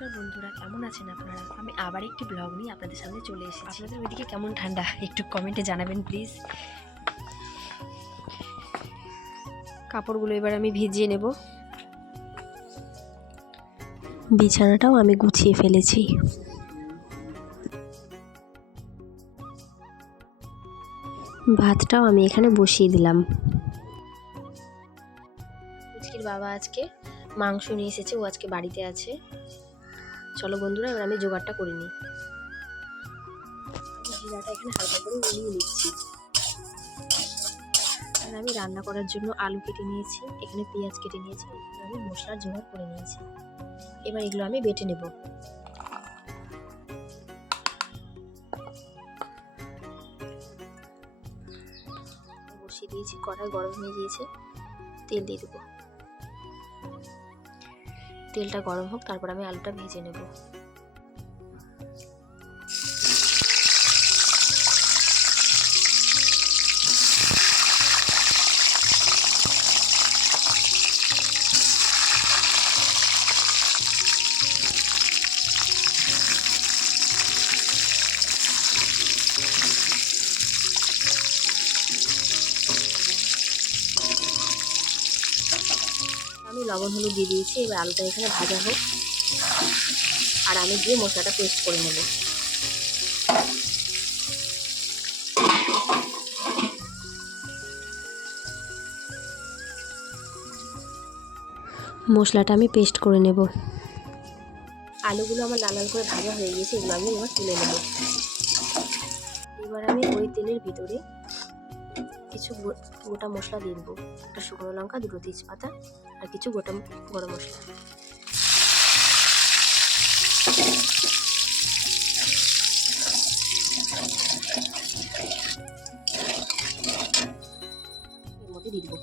নমস্কার বন্ধুরা, কেমন আছেন আপনারা? আমি আবার একটি ব্লগ নিয়ে আপনাদের সামনে চলে এসেছি। আপনাদের ওইদিকে কেমন ঠান্ডা একটু কমেন্টে জানাবেন প্লিজ। কাপড়গুলো এবার আমি ভিজিয়ে নেব। বিছানাটাও আমি গুছিয়ে ফেলেছি। ভাতটাও আমি এখানে বসিয়ে দিলাম। পুচকির বাবা আজকে মাংস নিয়ে এসেছে, ও আজকে বাড়িতে আছে। চলো বন্ধুরা, এবার আমি জোগাড়টা করে নিই। জিরাটা এখানে হালকা করে উলিয়ে নিচ্ছি। আর আমি রান্না করার জন্য আলু কেটে নিয়েছি, এখানে পেঁয়াজ কেটে নিয়েছি, আমি মশলার জোগাড় করে নিয়েছি। এবার এগুলো আমি বেটে নেব। বসিয়ে দিয়েছি, কড়াই গরম হয়ে গিয়েছে, তেল দিয়ে দেবো। তেলটা গরম হোক, তারপর আমি আলুটা ভেজে নেব। আমি লবণ হলুদ দিয়ে দিয়েছি, এবার আলুটা এখানে ভাজা হোক, আর আমি দিয়ে মশলাটা পেস্ট করে নেব। মশলাটা আমি পেস্ট করে নেব। আলুগুলো আমার লাল লাল করে ভাজা হয়ে গেছে, এগুলো আমি এবার তুলে নেব। এবার আমি ওই তেলের ভিতরে কিছু গোটা মশলা দিয়ে দেবো। একটা শুকনো লঙ্কা, দুটো তেজপাতা, আর কিছু গোটা গরম মশলা। এর মধ্যে দিয়ে দেবো।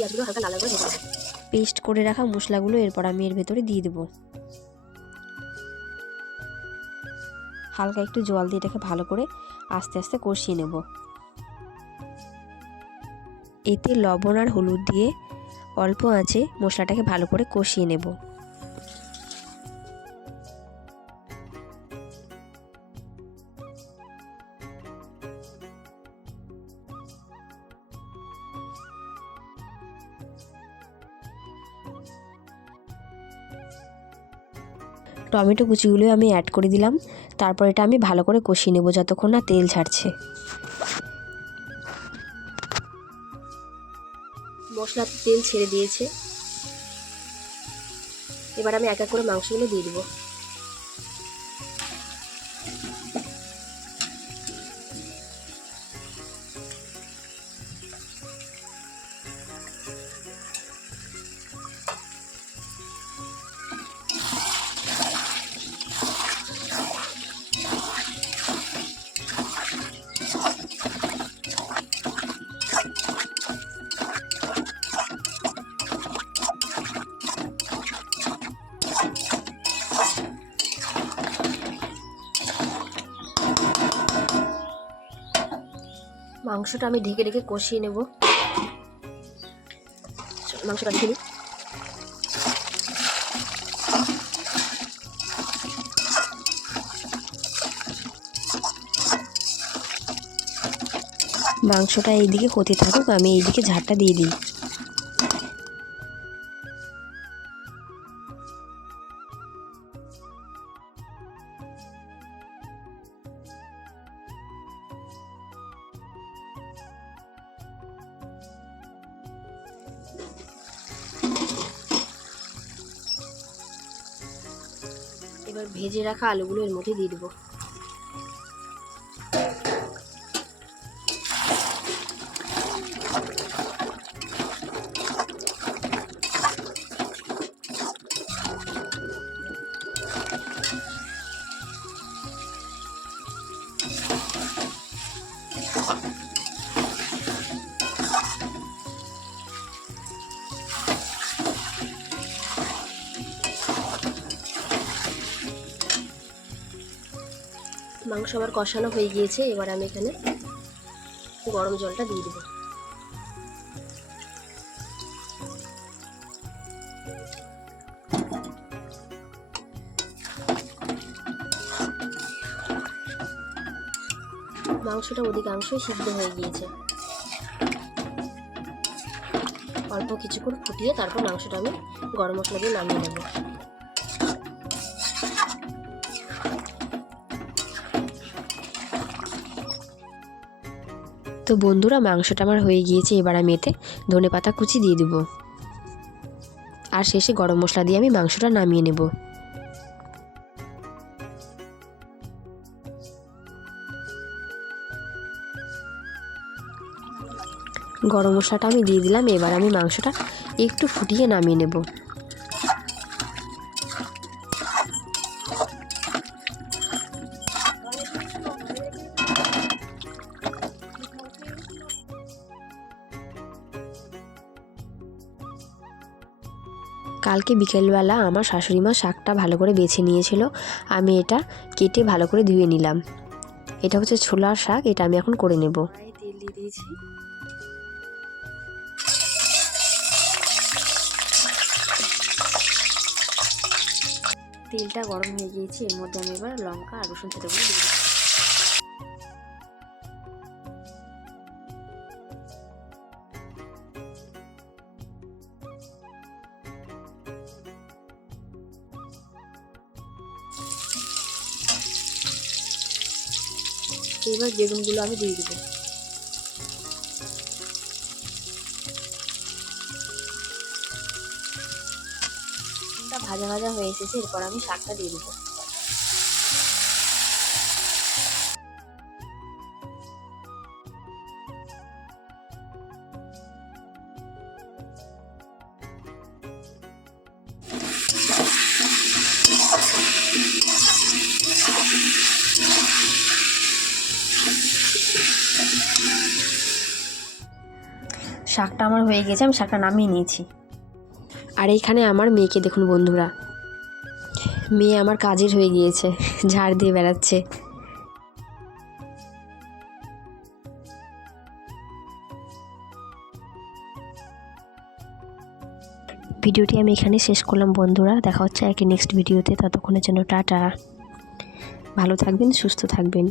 পেঁয়াজগুলো হালকা লাল করে ভেজে নেব। পেস্ট করে রাখা মশলাগুলো এরপর আমি এর ভেতরে দিয়ে দেবো। হালকা একটু জল দিয়ে এটাকে ভালো করে আস্তে আস্তে কষিয়ে নেব। এতে লবণ আর হলুদ দিয়ে অল্প আঁচে মশলাটাকে ভালো করে কষিয়ে নেব। টমেটো কুচিগুলো আমি অ্যাড করে দিলাম। তারপর এটা আমি ভালো করে কষিয়ে নেব যতক্ষণ না তেল ছাড়ছে। মশলাতে তেল ছেড়ে দিয়েছে, এবার আমি এক এক করে মাংসগুলো দিয়ে দেবো। মাংসটা আমি ঢেকে ঢেকে কষিয়ে নেব। মাংসটা ঢেকে নিই। মাংসটা এইদিকে হতে থাকুক, আমি এইদিকে ঝাড়টা দিয়ে দিই। এবার ভেজে রাখা আলুগুলো এর মধ্যে দিয়ে দেবো। মাংস আমার কষানো হয়ে গিয়েছে, এবার আমি এখানে গরম জলটা দিয়ে দেবো। মাংসটা অধিকাংশই সিদ্ধ হয়ে গিয়েছে। অল্প কিছুক্ষণ ফুটিয়ে তারপর মাংসটা আমি গরম মশলা দিয়ে নামিয়ে নেব। তো বন্ধুরা, মাংসটা আমার হয়ে গিয়েছে, এবার আমি এতে ধনেপাতা কুচি দিয়ে দেব আর শেষে গরম মশলা দিয়ে আমি মাংসটা নামিয়ে নেব। গরম মশলাটা আমি দিয়ে দিলাম, এবার আমি মাংসটা একটু ফুটিয়ে নামিয়ে নেব। কালকে বিকেলবেলা আমার শাশুড়ি মা শাকটা ভালো করে বেছে নিয়েছিল, আমি এটা কেটে ভালো করে ধুয়ে নিলাম। এটা হচ্ছে ছোলার শাক, এটা আমি এখন করে নেব। তেল দিয়ে দিয়েছি, তেলটা গরম হয়ে গিয়েছে, এর মধ্যে আমি এবার লঙ্কা আর রসুন থেঁতোগুলো দিয়ে দেবো। এবার বেগুনগুলো আমি দিয়ে দেবো। ভাজা ভাজা হয়ে এসেছে, এরপর আমি শাকটা দিয়ে দেবো। শাকটা আমার হয়ে গেছে, আমি শাকটা নামিয়ে নিয়েছি। আর এইখানে আমার মেয়েকে দেখুন বন্ধুরা, মেয়ে আমার কাজের হয়ে গিয়েছে, ঝাড় দিয়ে বেড়াচ্ছে। ভিডিওটি আমি এখানে শেষ করলাম বন্ধুরা, দেখা হচ্ছে একই নেক্সট ভিডিওতে। ততক্ষণের জন্য টাটা, ভালো থাকবেন, সুস্থ থাকবেন।